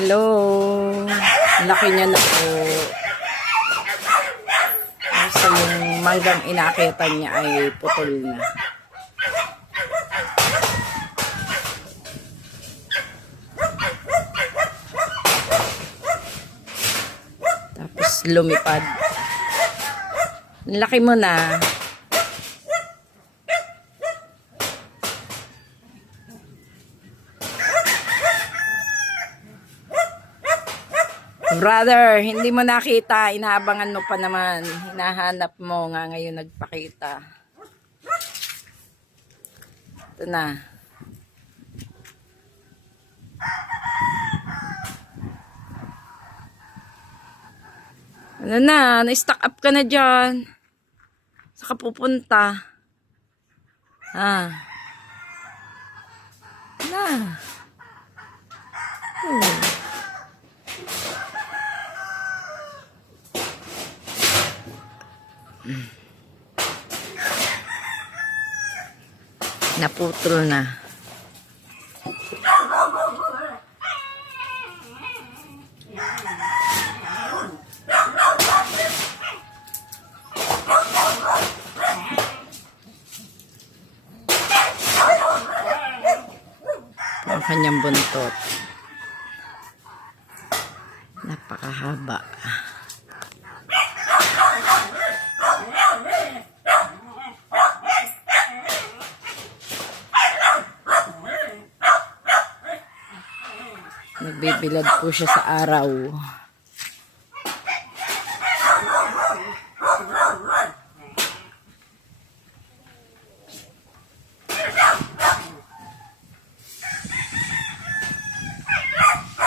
Hello. Laki niya na po. So, yung manggang inakitan niya ay putol na. Tapos lumipad. Laki mo na. Brother, hindi mo nakita. Inaabangan mo pa naman. Hinahanap mo nga ngayon nagpakita. Ito na. Ano na? Na-stock up ka na dyan. Saan ka pupunta? Ah. Na. Naputol na. Ang kanyang buntot. Napakahaba. Nagbibilad po siya sa araw.